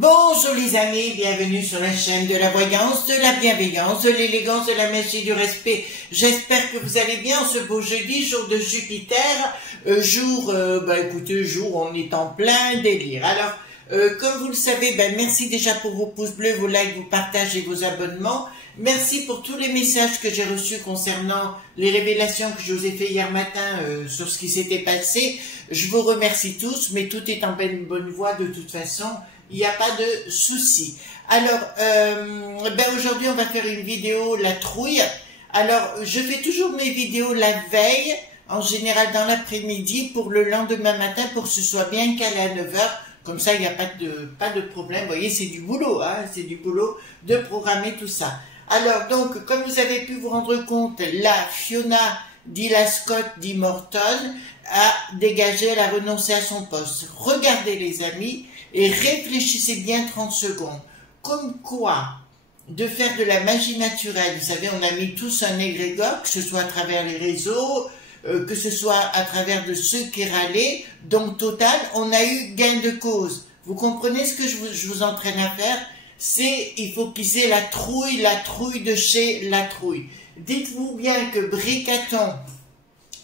Bonjour les amis, bienvenue sur la chaîne de la voyance, de la bienveillance, de l'élégance, de la magie, du respect. J'espère que vous allez bien ce beau jeudi, jour de Jupiter, jour on est en plein délire. Alors, comme vous le savez, merci déjà pour vos pouces bleus, vos likes, vos partages et vos abonnements. Merci pour tous les messages que j'ai reçus concernant les révélations que je vous ai fait hier matin sur ce qui s'était passé. Je vous remercie tous, mais tout est en bonne voie de toute façon. Il n'y a pas de souci. Alors, aujourd'hui, on va faire une vidéo, la trouille. Alors, je fais toujours mes vidéos la veille, en général dans l'après-midi, pour le lendemain matin, pour que ce soit bien calé à 9 h. Comme ça, il n'y a pas de problème. Vous voyez, c'est du boulot, hein, c'est du boulot de programmer tout ça. Alors, donc, comme vous avez pu vous rendre compte, la Fiona Dilla Scott d'Immortal a dégagé, elle a renoncé à son poste. Regardez les amis, et réfléchissez bien 30 secondes. Comme quoi, de faire de la magie naturelle, vous savez, on a mis tous un égrégore, que ce soit à travers les réseaux, que ce soit à travers de ceux qui râlaient, donc total, on a eu gain de cause. Vous comprenez ce que je vous entraîne à faire? C'est, il faut qu'ils aient la trouille de chez la trouille. Dites-vous bien que Bricaton,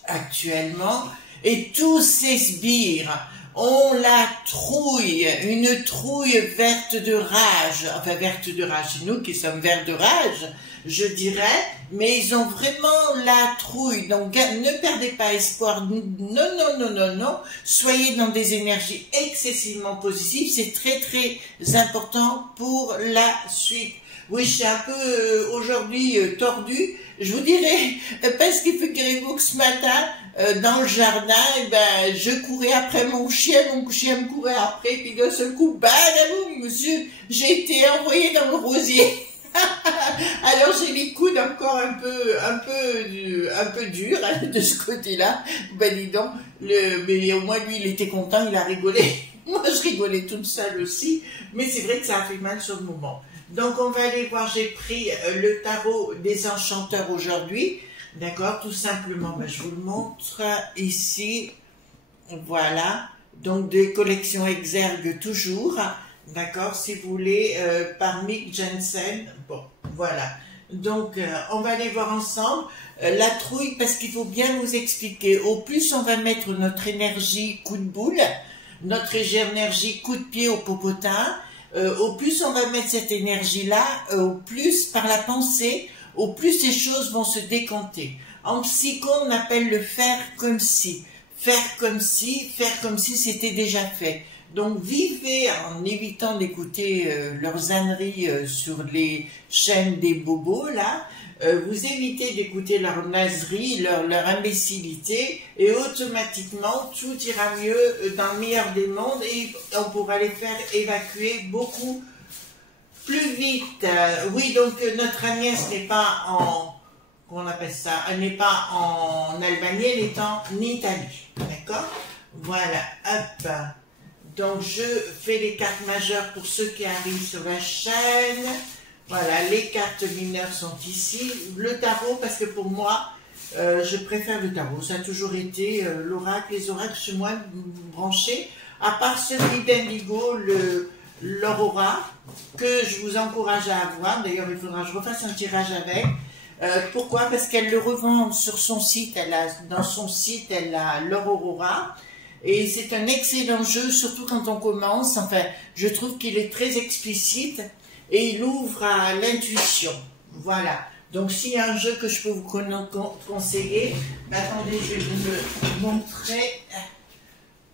actuellement, et tous ces sbires, ont la trouille, une trouille verte de rage, enfin verte de rage, c'est nous qui sommes verts de rage, je dirais, mais ils ont vraiment la trouille, donc ne perdez pas espoir, non, soyez dans des énergies excessivement positives, c'est très important pour la suite. Oui, je suis un peu aujourd'hui tordue, je vous dirais, parce que figurez-vous que ce matin, dans le jardin, je courais après mon chien me courait après, puis d'un seul coup, monsieur, j'ai été envoyée dans le rosier. Alors j'ai les coudes encore un peu durs hein, de ce côté-là. Dis donc, mais au moins lui il était content, il a rigolé. Moi je rigolais toute seule aussi, mais c'est vrai que ça a fait mal sur le moment. Donc on va aller voir, j'ai pris le tarot des enchanteurs aujourd'hui. D'accord, tout simplement, je vous le montre ici, voilà, donc des collections Exergue toujours, d'accord, si vous voulez, par Mick Jensen, bon, voilà, donc on va aller voir ensemble la trouille, parce qu'il faut bien vous expliquer, au plus on va mettre notre énergie coup de boule, notre énergie coup de pied au popotin, au plus on va mettre cette énergie-là, au plus par la pensée, au plus ces choses vont se décanter. En psycho, on appelle le faire comme si. Faire comme si c'était déjà fait. Donc vivez en évitant d'écouter leurs âneries sur les chaînes des bobos, là. Vous évitez d'écouter leur naserie, leur imbécilité, et automatiquement, tout ira mieux dans le meilleur des mondes, et on pourra les faire évacuer beaucoup plus vite. Oui, donc notre Agnès n'est pas en, comment on appelle ça, elle n'est pas en Albanie, elle est en Italie, d'accord? Voilà, hop. Donc je fais les cartes majeures pour ceux qui arrivent sur la chaîne. Voilà, les cartes mineures sont ici. Le tarot, parce que pour moi, je préfère le tarot. Ça a toujours été l'oracle, les oracles chez moi branchés, à part celui d'Indigo, l'Aurora, que je vous encourage à avoir. D'ailleurs, il faudra que je refasse un tirage avec. Pourquoi? Parce qu'elle le revend sur son site. Dans son site, elle a l'Aurora. Et c'est un excellent jeu, surtout quand on commence. Enfin, je trouve qu'il est très explicite et il ouvre à l'intuition. Voilà. Donc, s'il y a un jeu que je peux vous conseiller, attendez, je vais vous le montrer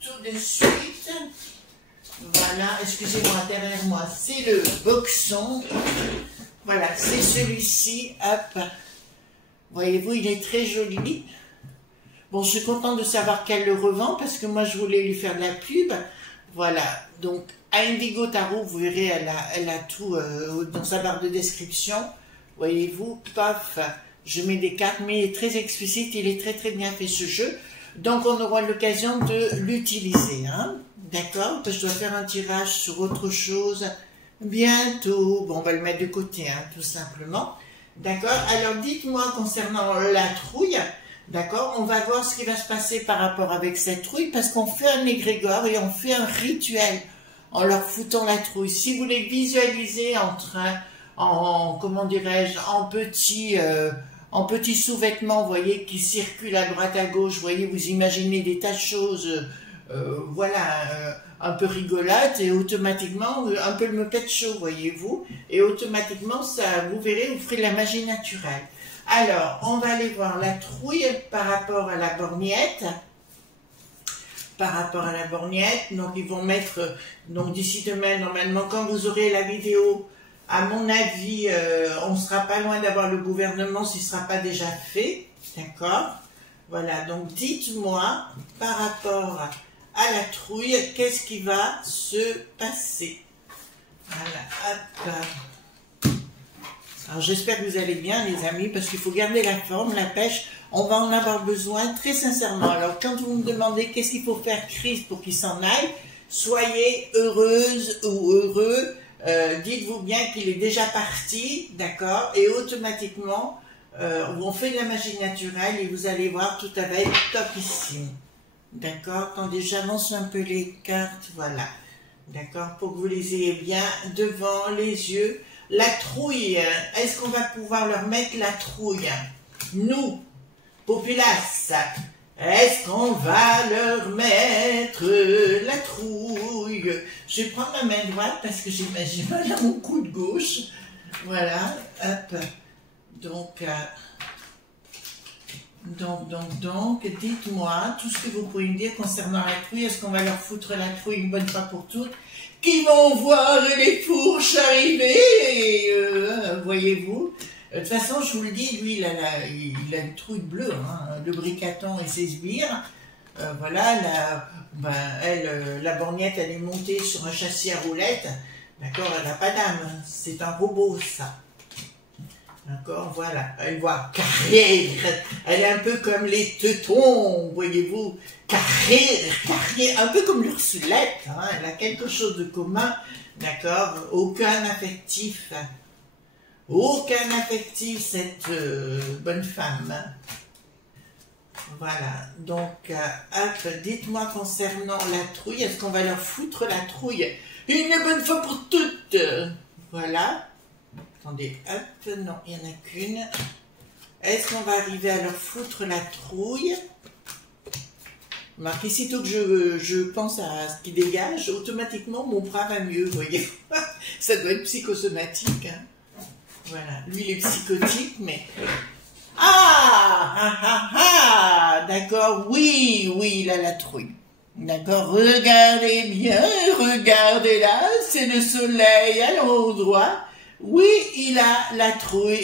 tout de suite. Voilà, excusez-moi, derrière moi, c'est le boxon. Voilà, c'est celui-ci, hop. Voyez-vous, il est très joli. Bon, je suis contente de savoir qu'elle le revend, parce que moi, je voulais lui faire de la pub. Voilà, donc, à Indigo Tarot, vous verrez, elle a tout dans sa barre de description. Voyez-vous, paf, je mets des cartes, mais il est très explicite, il est très bien fait ce jeu. Donc, on aura l'occasion de l'utiliser, hein. D'accord, je dois faire un tirage sur autre chose bientôt. Bon, on va le mettre de côté, hein, tout simplement. D'accord, alors dites-moi concernant la trouille, d'accord, on va voir ce qui va se passer par rapport avec cette trouille, parce qu'on fait un égrégore et on fait un rituel en leur foutant la trouille. Si vous les visualisez comment dirais-je, en petits sous-vêtements, vous voyez, qui circulent à droite à gauche, vous voyez, vous imaginez des tas de choses, voilà, un peu rigolotes, et automatiquement, un peu le moquette chaud, voyez-vous, et automatiquement, ça, vous verrez, vous ferez de la magie naturelle. Alors, on va aller voir la trouille par rapport à la borgnette. Par rapport à la borgnette, donc ils vont mettre, donc d'ici demain, normalement, quand vous aurez la vidéo, à mon avis, on ne sera pas loin d'avoir le gouvernement s'il ne sera pas déjà fait, d'accord? Voilà, donc dites-moi, par rapport à la trouille, qu'est-ce qui va se passer? Voilà, hop. Alors j'espère que vous allez bien les amis, parce qu'il faut garder la forme, la pêche, on va en avoir besoin très sincèrement. Alors quand vous me demandez qu'est-ce qu'il faut faire Chris pour qu'il s'en aille, soyez heureuse ou heureux, dites-vous bien qu'il est déjà parti, d'accord, et automatiquement, on fait de la magie naturelle et vous allez voir, tout va être topissime. D'accord, attendez, j'avance un peu les cartes, voilà. D'accord, pour que vous les ayez bien devant les yeux. La trouille, est-ce qu'on va pouvoir leur mettre la trouille? Nous, populace, est-ce qu'on va leur mettre la trouille? Je vais prendre ma main droite parce que j'ai mal à mon coude gauche. Voilà, hop. Donc, dites-moi tout ce que vous pouvez me dire concernant la trouille. Est-ce qu'on va leur foutre la trouille une bonne fois pour toutes? Qui vont voir les fourches arriver, voyez-vous. De toute façon, je vous le dis, lui, il a une trouille bleue, hein, le bricaton et ses sbires. Voilà, la borgnette, elle est montée sur un châssis à roulettes. D'accord, elle n'a pas d'âme, c'est un robot, ça. D'accord, voilà, elle voit carrière, elle est un peu comme les teutons, voyez-vous, carrière, un peu comme l'Ursulette, hein, elle a quelque chose de commun, d'accord, aucun affectif, cette bonne femme. Voilà, donc, hop, dites-moi concernant la trouille, est-ce qu'on va leur foutre la trouille une bonne fois pour toutes? Voilà. Attendez, hop, non, il n'y en a qu'une. Est-ce qu'on va arriver à leur foutre la trouille? Marquez, sitôt que je pense à ce qui dégage, automatiquement mon bras va mieux, vous voyez. Ça doit être psychosomatique. Hein. Voilà, lui il est psychotique, mais... D'accord, oui, il a la trouille. D'accord, regardez bien, regardez là, c'est le soleil à l'endroit. Oui, il a la trouille,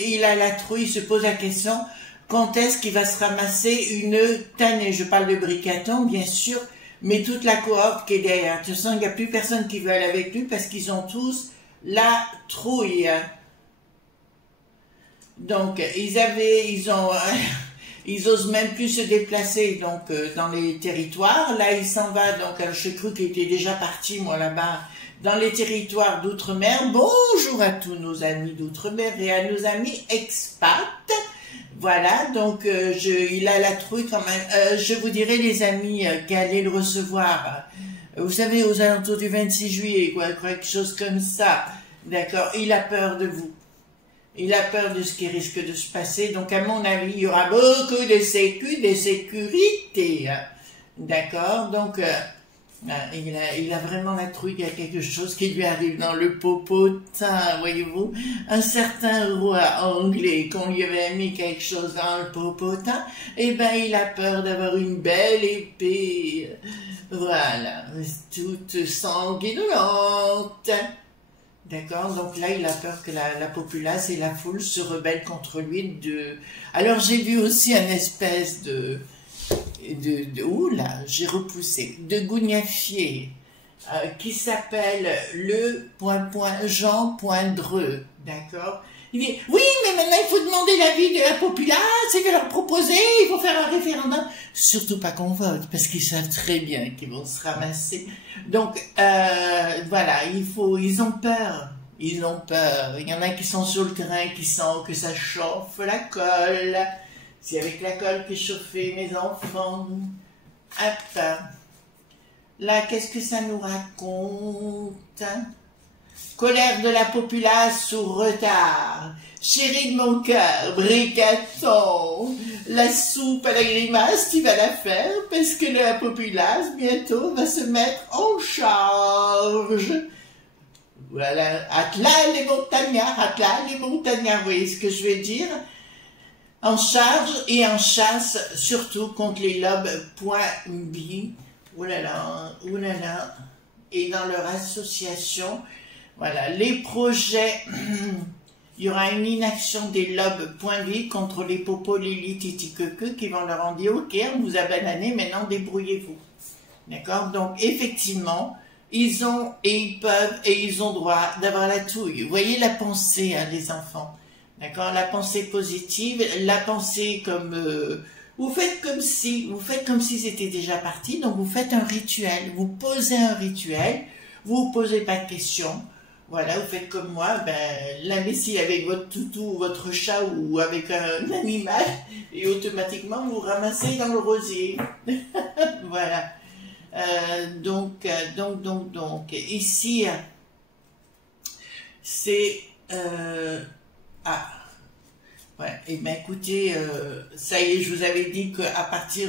il se pose la question, quand est-ce qu'il va se ramasser une tannée? Je parle de bricaton, bien sûr, mais toute la cohorte qui est derrière. Tu sens qu'il n'y a plus personne qui veut aller avec lui parce qu'ils ont tous la trouille. Donc, ils osent même plus se déplacer donc dans les territoires. Là, il s'en va, donc alors, je crois qu'il était déjà parti, moi, là-bas, dans les territoires d'outre-mer. Bonjour à tous nos amis d'outre-mer et à nos amis expats. Voilà, donc il a la trouille quand même. Je vous dirai, les amis qui allaient le recevoir, vous savez, aux alentours du 26 juillet, quoi, quelque chose comme ça. D'accord, il a peur de vous. Il a peur de ce qui risque de se passer. Donc, à mon avis, il y aura beaucoup de sécurité. D'accord, donc... il a vraiment la trouille, il y a quelque chose qui lui arrive dans le popotin, voyez-vous. Un certain roi anglais, qu'on lui avait mis quelque chose dans le popotin, eh ben il a peur d'avoir une belle épée, voilà, toute sanguinolente. D'accord, donc là il a peur que la populace et la foule se rebellent contre lui. Alors j'ai vu aussi un espèce oula, j'ai repoussé, de gougnafier qui s'appelle le ... Jean Dreux, d'accord? Il dit, oui, mais maintenant il faut demander l'avis de la populace, il faut leur proposer, il faut faire un référendum. Surtout pas qu'on vote, parce qu'ils savent très bien qu'ils vont se ramasser. Donc, voilà, ils ont peur. Ils ont peur. Il y en a qui sont sur le terrain, qui sentent que ça chauffe la colle. C'est avec la colle que chauffait mes enfants. Hop. Là, qu'est-ce que ça nous raconte? Colère de la populace sous retard. Chérie de mon cœur, bricaton. La soupe à la grimace, tu vas la faire parce que la populace, bientôt, va se mettre en charge. Voilà. Atla les montagnards, vous voyez ce que je veux dire? En charge et en chasse, surtout contre les lobes point-bi. Oulala. Et dans leur association, voilà, les projets, il y aura une inaction des lobes point-bi contre les popos, lili, titi, que qui vont leur en dire, ok, on vous a banané, maintenant débrouillez-vous. D'accord? Donc, effectivement, ils ont, et ils peuvent, et ils ont droit d'avoir la touille. Vous voyez la pensée, hein, des enfants. D'accord? La pensée positive, la pensée comme... vous faites comme si c'était déjà parti, donc vous faites un rituel, vous posez un rituel, vous posez pas de questions, voilà, vous faites comme moi, l'imbécile avec votre toutou, votre chat ou avec un animal, et automatiquement vous ramassez dans le rosier. Voilà. Donc, ici, c'est... ouais, et bien écoutez, ça y est, je vous avais dit qu'à partir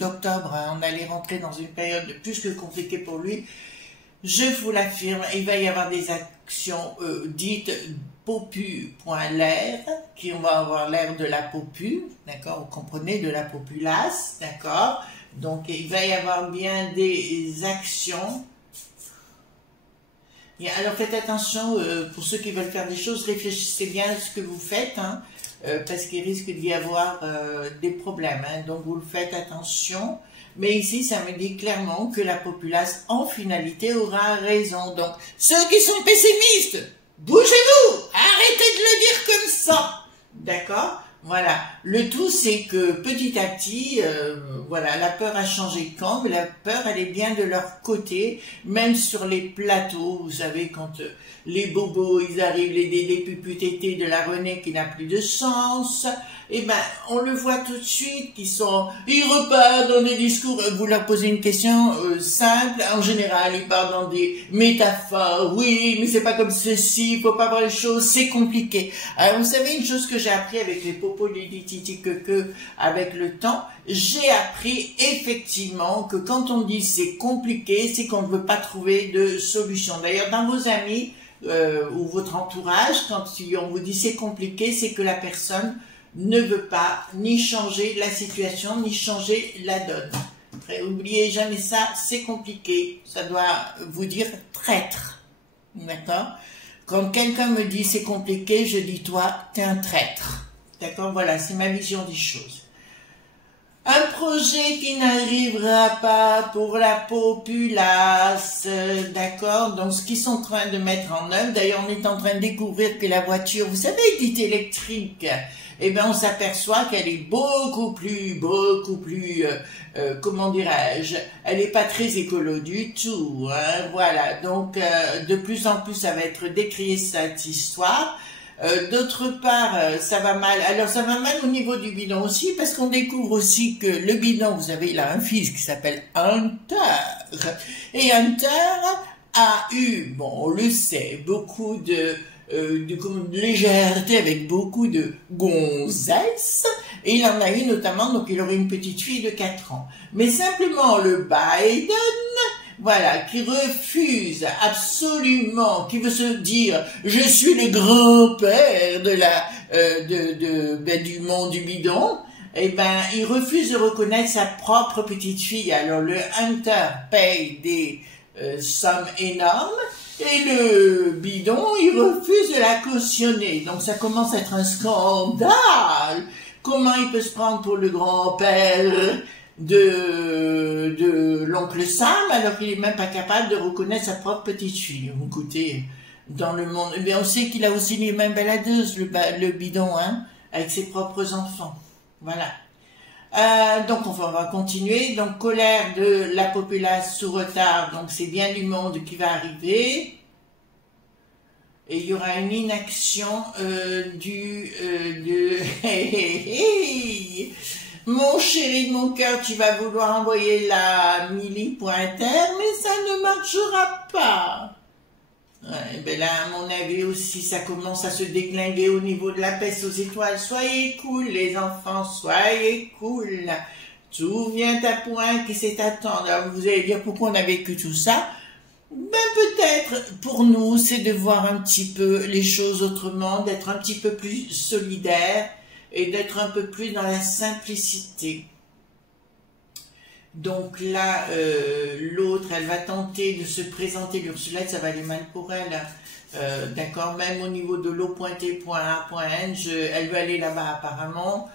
d'octobre, hein, on allait rentrer dans une période plus que compliquée pour lui. Je vous l'affirme, il va y avoir des actions dites popu.l'air, qui on va avoir l'air de la popu, d'accord, vous comprenez, de la populace, d'accord. Donc il va y avoir bien des actions. Et alors faites attention, pour ceux qui veulent faire des choses, réfléchissez bien à ce que vous faites, hein, parce qu'il risque d'y avoir des problèmes, hein, donc vous le faites attention. Mais ici, ça me dit clairement que la populace, en finalité, aura raison. Donc, ceux qui sont pessimistes, bougez-vous, arrêtez de le dire comme ça, d'accord? Voilà, le tout c'est que petit à petit, voilà, la peur a changé de camp, mais la peur elle est bien de leur côté, même sur les plateaux, vous savez quand les bobos ils arrivent, les puputétés de la Renée qui n'a plus de sens, et ben on le voit tout de suite, ils repartent dans des discours, vous leur posez une question simple, en général ils parlent dans des métaphores, oui mais c'est pas comme ceci, il faut pas voir les choses, c'est compliqué. Alors vous savez une chose que j'ai appris avec les avec le temps, j'ai appris effectivement que quand on dit c'est compliqué, c'est qu'on ne veut pas trouver de solution. D'ailleurs, dans vos amis ou votre entourage, quand on vous dit c'est compliqué, c'est que la personne ne veut pas ni changer la situation, ni changer la donne. Après, oubliez jamais ça, c'est compliqué. Ça doit vous dire traître. D'accord? Quand quelqu'un me dit c'est compliqué, je dis toi, t'es un traître. D'accord, voilà, c'est ma vision des choses. Un projet qui n'arrivera pas pour la populace, d'accord, donc ce qu'ils sont en train de mettre en œuvre, d'ailleurs on est en train de découvrir que la voiture, vous savez, dite électrique, eh bien on s'aperçoit qu'elle est beaucoup plus, comment dirais-je, elle n'est pas très écolo du tout, hein, voilà, donc de plus en plus ça va être décrié cette histoire. D'autre part, ça va mal. Alors, ça va mal au niveau du bidon aussi, parce qu'on découvre aussi que le bidon, vous savez, il a un fils qui s'appelle Hunter. Et Hunter a eu, bon, on le sait, beaucoup de légèreté avec beaucoup de gonzesses. Et il en a eu notamment, donc il aurait une petite fille de 4 ans. Mais simplement, le Biden... Voilà, qui refuse absolument, qui veut se dire, je suis le grand-père de du monde du bidon, eh ben, il refuse de reconnaître sa propre petite fille. Alors, le Hunter paye des sommes énormes, et le bidon, il refuse de la cautionner. Donc, ça commence à être un scandale. Comment il peut se prendre pour le grand-père de l'oncle Sam, alors qu'il est même pas capable de reconnaître sa propre petite fille. Écoutez, dans le monde, eh bien, on sait qu'il a aussi les mêmes baladeuses, le bidon, hein, avec ses propres enfants. Voilà. Donc, on va continuer. Donc, colère de la populace sous retard. Donc, c'est bien du monde qui va arriver. Et il y aura une inaction Mon chéri de mon cœur, tu vas vouloir envoyer la Mili.inter, mais ça ne marchera pas. Ouais, ben là, à mon avis aussi, ça commence à se déglinguer au niveau de la peste aux étoiles. Soyez cool, les enfants, soyez cool. Tout vient à point qui s'est attendre. Alors vous allez dire pourquoi on a vécu tout ça. Ben peut-être pour nous, c'est de voir un petit peu les choses autrement, d'être un petit peu plus solidaire et d'être un peu plus dans la simplicité. Donc là, l'autre, elle va tenter de se présenter, l'Ursulette, ça va aller mal pour elle. D'accord, même au niveau de l'eau.t.a.n, elle veut aller là-bas apparemment.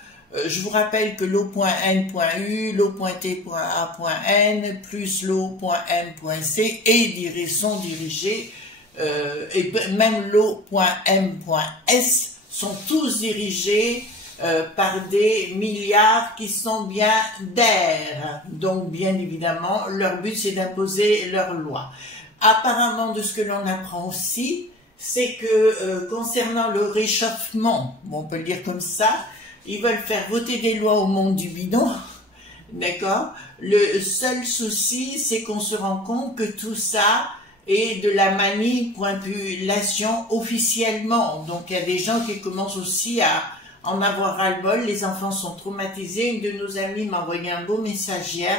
Je vous rappelle que l'eau.n.u, l'eau.t.a.n plus l'eau.m.c sont dirigés, et même l'eau.m.s sont tous dirigés par des milliards qui sont bien d'air. Donc, bien évidemment, leur but, c'est d'imposer leur loi. Apparemment, de ce que l'on apprend aussi, c'est que concernant le réchauffement, bon, on peut le dire comme ça, ils veulent faire voter des lois au monde du bidon, d'accord? Le seul souci, c'est qu'on se rend compte que tout ça est de la manipulation officiellement. Donc, il y a des gens qui commencent aussi à en avoir ras-le-bol. Les enfants sont traumatisés. Une de nos amies m'a envoyé un beau message hier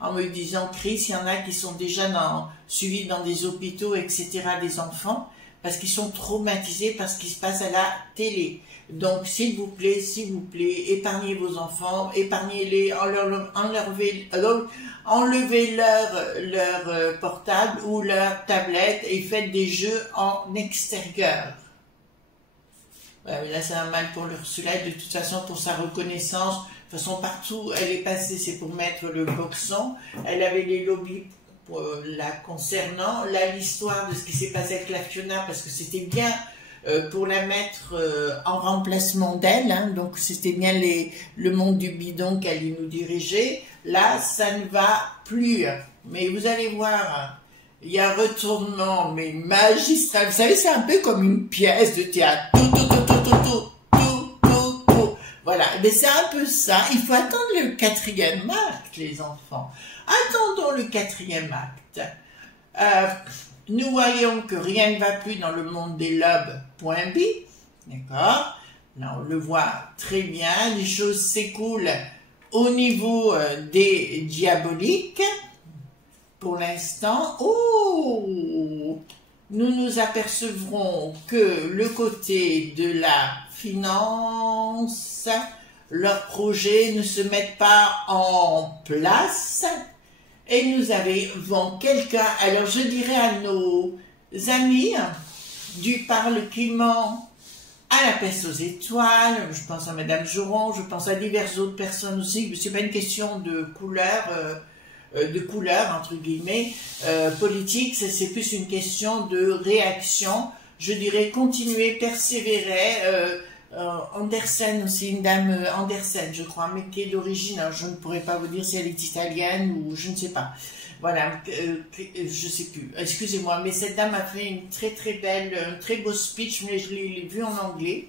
en me disant, Chris, il y en a qui sont déjà suivis dans des hôpitaux, etc., des enfants, parce qu'ils sont traumatisés par ce qui se passe à la télé. Donc, s'il vous plaît, épargnez vos enfants, épargnez-les, enlevez leur portable ou leur tablette et faites des jeux en extérieur. Ouais, mais là, c'est un mal pour l'Ursulette, de toute façon, pour sa reconnaissance. De toute façon, partout, elle est passée, c'est pour mettre le boxon. Elle avait les lobbies la concernant. Là, l'histoire de ce qui s'est passé avec la Fiona, parce que c'était bien pour la mettre en remplacement d'elle, hein, donc c'était bien le monde du bidon qu'elle allait nous diriger. Là, ça ne va plus. Mais vous allez voir, il y a un retournement, mais magistral. Vous savez, c'est un peu comme une pièce de théâtre. Voilà, mais c'est un peu ça. Il faut attendre le 4e acte, les enfants. Attendons le 4e acte. Nous voyons que rien ne va plus dans le monde des lobes.b, d'accord? Là, on le voit très bien, les choses s'écoulent au niveau des diaboliques. Pour l'instant, oh, nous nous apercevrons que le côté de la finance, leurs projets ne se mettent pas en place. Et nous avons quelqu'un, alors je dirais à nos amis du Parlement à la peste aux étoiles, je pense à Madame Joron, je pense à diverses autres personnes aussi, c'est pas une question de couleur, entre guillemets, politique, c'est plus une question de réaction. Je dirais continuer, persévérer. Andersen aussi, une dame Andersen, je crois, mais qui est d'origine, je ne pourrais pas vous dire si elle est italienne ou je ne sais pas. Voilà, je sais plus. Excusez-moi, mais cette dame a fait une très belle, un très beau speech, mais je l'ai vu en anglais.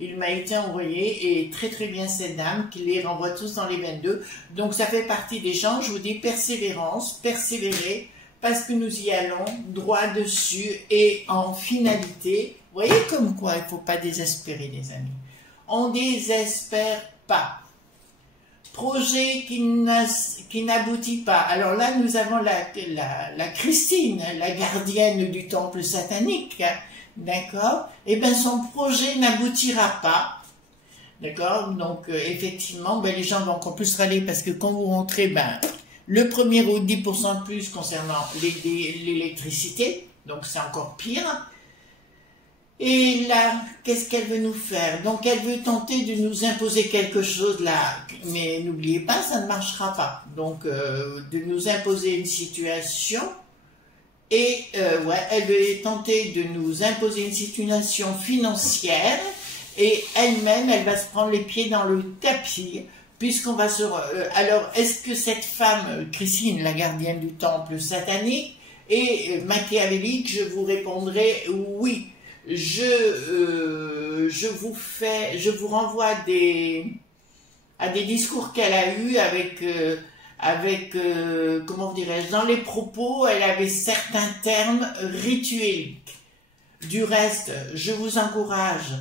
Il m'a été envoyé et très bien cette dame qui les renvoie tous dans les 22. Donc ça fait partie des gens, je vous dis persévérance, persévérer, parce que nous y allons droit dessus et en finalité. Vous voyez comme quoi il ne faut pas désespérer, les amis. On ne désespère pas. Projet qui n'aboutit pas. Alors là, nous avons la Christine, la gardienne du temple satanique. D'accord? Eh bien, son projet n'aboutira pas. D'accord? Donc, effectivement, ben, les gens vont encore plus râler parce que quand vous rentrez, ben, le premier ou 10% de plus concernant l'électricité. Donc, c'est encore pire. Et là, qu'est-ce qu'elle veut nous faire? Donc, elle veut tenter de nous imposer quelque chose là, mais n'oubliez pas, ça ne marchera pas. Donc, de nous imposer une situation, et ouais, elle veut tenter de nous imposer une situation financière, et elle-même, elle va se prendre les pieds dans le tapis, puisqu'on va se... alors, est-ce que cette femme, Christine, la gardienne du temple satanique, est machiavélique? Je vous répondrai oui. Je vous renvoie des à des discours qu'elle a eus comment dirais-je, dans les propos, elle avait certains termes rituels. Du reste, je vous encourage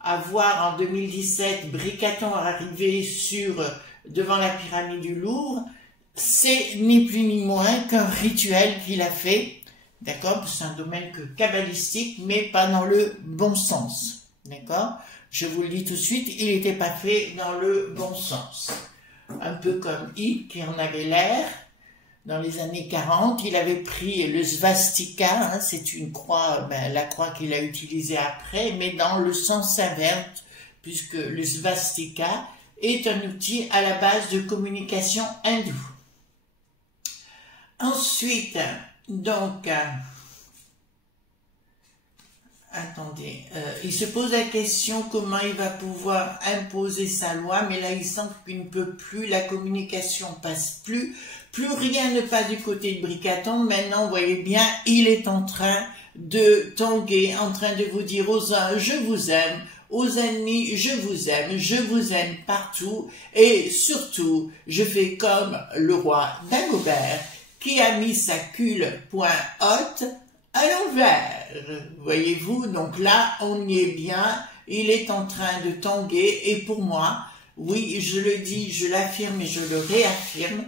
à voir en 2017 Bricaton arriver devant la pyramide du Louvre. C'est ni plus ni moins qu'un rituel qu'il a fait, d'accord? C'est un domaine kabbalistique, mais pas dans le bon sens, d'accord? Je vous le dis tout de suite, il n'était pas fait dans le bon sens. Un peu comme Hitler qui en avait l'air. Dans les années 40, il avait pris le svastika, hein, c'est une croix, la croix qu'il a utilisée après, mais dans le sens inverse, puisque le svastika est un outil à la base de communication hindoue. Ensuite, donc, attendez, il se pose la question comment il va pouvoir imposer sa loi, mais là il sent qu'il ne peut plus, la communication passe plus rien ne passe du côté de Bricaton. Maintenant, vous voyez bien, il est en train de tanguer, en train de vous dire aux uns, je vous aime, aux ennemis, je vous aime partout, et surtout, je fais comme le roi Dagobert, qui a mis sa culle point haute à l'envers. Voyez-vous, donc là, on y est bien, il est en train de tanguer, et pour moi, oui, je le dis, je l'affirme et je le réaffirme,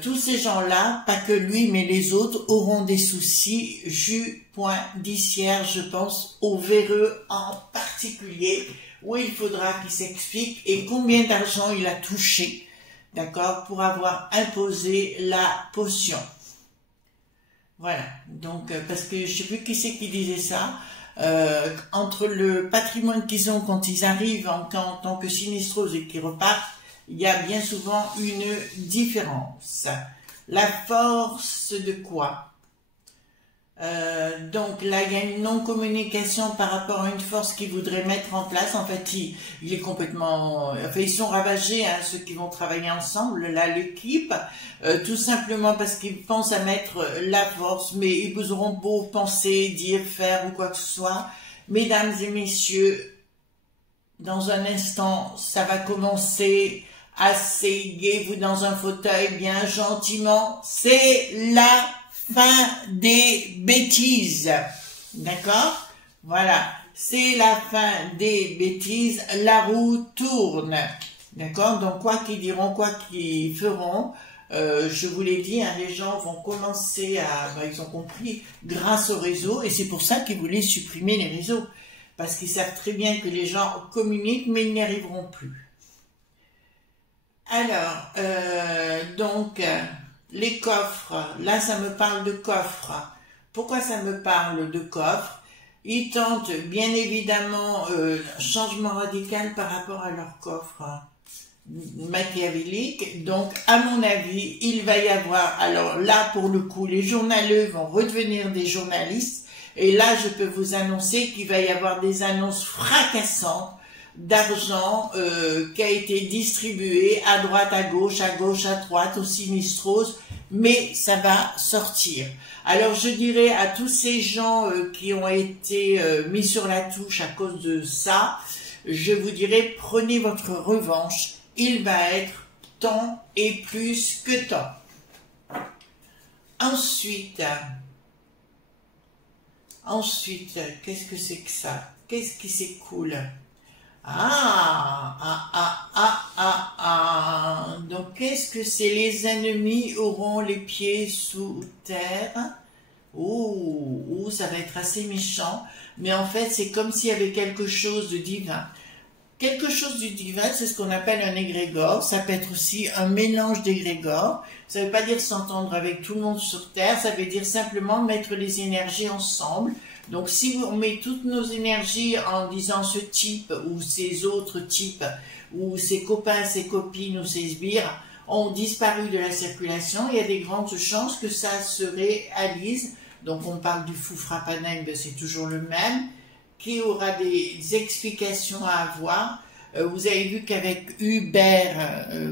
tous ces gens-là, pas que lui, mais les autres, auront des soucis judiciaires, je pense, au véreux en particulier, où il faudra qu'il s'explique et combien d'argent il a touché, d'accord, pour avoir imposé la potion. Voilà, donc, parce que je sais plus qui c'est qui disait ça, entre le patrimoine qu'ils ont quand ils arrivent en tant que sinistrose et qu'ils repartent, il y a bien souvent une différence. La force de quoi? Donc là, il y a une non-communication par rapport à une force qu'ils voudraient mettre en place. En fait, il est complètement... Enfin, ils sont ravagés, hein, ceux qui vont travailler ensemble, là, l'équipe, tout simplement parce qu'ils pensent à mettre la force, mais ils vous auront beau penser, dire, faire ou quoi que ce soit. Mesdames et messieurs, dans un instant, ça va commencer... Asseyez-vous dans un fauteuil bien gentiment. C'est la fin des bêtises. D'accord? Voilà. C'est la fin des bêtises. La roue tourne. D'accord? Donc, quoi qu'ils diront, quoi qu'ils feront, je vous l'ai dit, hein, les gens vont commencer à... ils ont compris grâce au réseau. Et c'est pour ça qu'ils voulaient supprimer les réseaux. Parce qu'ils savent très bien que les gens communiquent, mais ils n'y arriveront plus. Alors, donc, les coffres, là ça me parle de coffres. Pourquoi ça me parle de coffres? Ils tentent bien évidemment un changement radical par rapport à leur coffre machiavélique. Donc, à mon avis, il va y avoir, alors là pour le coup, les journaleux vont redevenir des journalistes. Et là, je peux vous annoncer qu'il va y avoir des annonces fracassantes d'argent qui a été distribué à droite, à gauche, à droite, aux sinistroses, mais ça va sortir. Alors je dirais à tous ces gens qui ont été mis sur la touche à cause de ça, je vous dirais prenez votre revanche, il va être temps et plus que temps. Ensuite, qu'est-ce que c'est que ça? Qu'est-ce qui s'écoule? Donc, qu'est-ce que c'est? Les ennemis auront les pieds sous terre. Ça va être assez méchant. Mais en fait, c'est comme s'il y avait quelque chose de divin. Quelque chose du divin, c'est ce qu'on appelle un égrégore. Ça peut être aussi un mélange d'égrégores. Ça ne veut pas dire s'entendre avec tout le monde sur terre. Ça veut dire simplement mettre les énergies ensemble. Donc, si on met toutes nos énergies en disant ce type ou ces autres types, ou ces copains, ces copines ou ces sbires ont disparu de la circulation, il y a des grandes chances que ça se réalise. Donc, on parle du fou frappaneng, c'est toujours le même, qui aura des explications à avoir. Vous avez vu qu'avec Uber,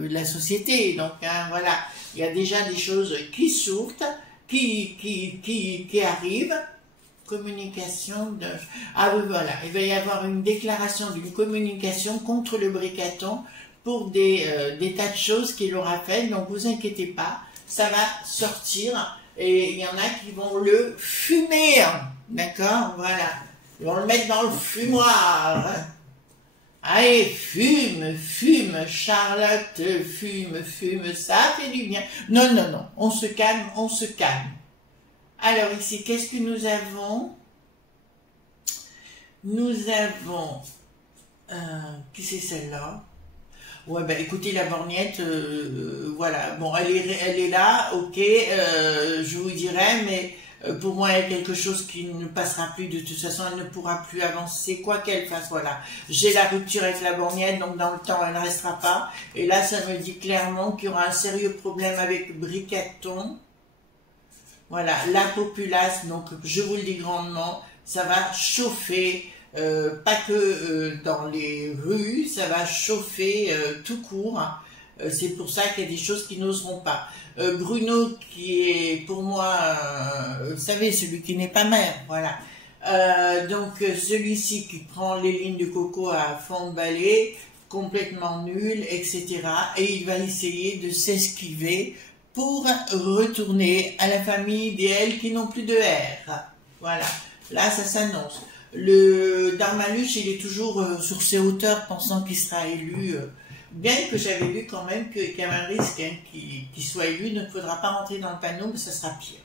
la société, donc hein, voilà, il y a déjà des choses qui sortent, qui arrivent. Communication de... Ah oui, voilà, il va y avoir une déclaration d'une communication contre le Bricaton pour des tas de choses qu'il aura fait, donc vous inquiétez pas, ça va sortir et il y en a qui vont le fumer, d'accord, voilà, ils vont le mettre dans le fumoir. Allez, fume, fume, Charlotte, fume, fume, ça fait du bien. Non, non, non, on se calme, on se calme. Alors ici, qu'est-ce que nous avons? Nous avons, qui c'est celle-là? Ouais, ben écoutez, la borgnette, voilà, bon, elle est là, ok, je vous dirai, mais pour moi, il y a quelque chose qui ne passera plus, de toute façon, elle ne pourra plus avancer, quoi qu'elle fasse, voilà. J'ai la rupture avec la borgnette, donc dans le temps, elle ne restera pas, et là, ça me dit clairement qu'il y aura un sérieux problème avec Bricaton. Voilà, la populace, donc je vous le dis grandement, ça va chauffer, pas que dans les rues, ça va chauffer tout court. C'est pour ça qu'il y a des choses qui n'oseront pas. Bruno, qui est pour moi, vous savez, celui qui n'est pas maire, voilà. Donc celui-ci qui prend les lignes de coco à fond de balai, complètement nul, etc. Et il va essayer de s'esquiver pour retourner à la famille idéale qui n'ont plus de R. Voilà, là ça s'annonce. Le Darmaluche, il est toujours sur ses hauteurs pensant qu'il sera élu, bien que j'avais vu quand même qu'il y a un risque qu'il soit élu, il ne faudra pas rentrer dans le panneau, mais ça sera pire.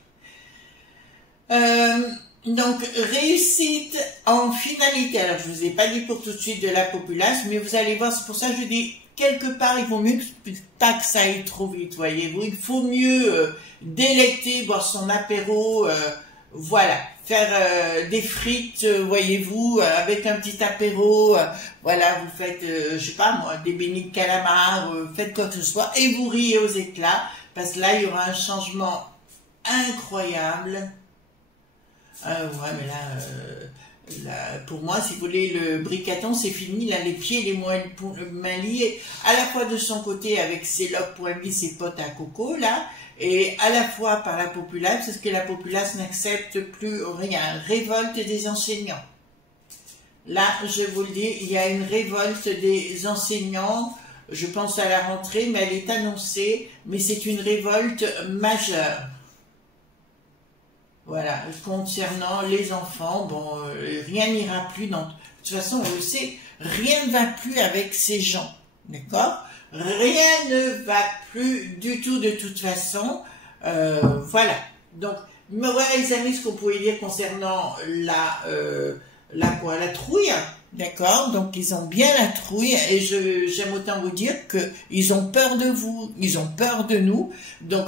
Donc, réussite en finalité. Alors, je ne vous ai pas dit pour tout de suite de la populace, mais vous allez voir, c'est pour ça que je dis, quelque part, il vaut mieux pas que ça aille trop vite, voyez-vous. Il faut mieux délecter, boire son apéro, voilà, faire des frites, voyez-vous, avec un petit apéro, voilà, vous faites, je sais pas moi, des beignets de calamar, faites quoi que ce soit, et vous riez aux éclats, parce que là, il y aura un changement incroyable. Ouais, mais là, pour moi, si vous voulez, le Bricaton, c'est fini, là, les pieds, les mains liées, à la fois de son côté, avec ses loques pointues, ses potes à coco, là, et à la fois par la populace, parce que la populace n'accepte plus rien. Révolte des enseignants. Là, je vous le dis, il y a une révolte des enseignants, je pense à la rentrée, mais elle est annoncée, mais c'est une révolte majeure. Voilà, concernant les enfants, bon, rien n'ira plus, de toute façon, on le sait, rien ne va plus avec ces gens, d'accord? Rien ne va plus du tout de toute façon, voilà. Donc, voilà les amis, ce qu'on pouvait dire concernant la trouille, d'accord? Donc, ils ont bien la trouille, et j'aime autant vous dire qu'ils ont peur de vous, ils ont peur de nous, donc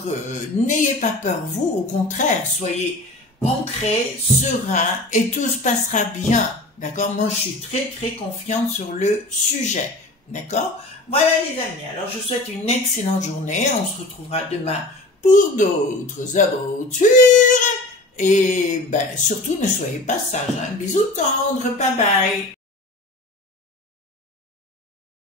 n'ayez pas peur vous, au contraire, soyez ancrés, sereins, et tout se passera bien, d'accord? Moi, je suis très très confiante sur le sujet, d'accord? Voilà les amis, alors je vous souhaite une excellente journée, on se retrouvera demain pour d'autres aventures, et ben, surtout ne soyez pas sages, hein? Bisous tendres, bye bye.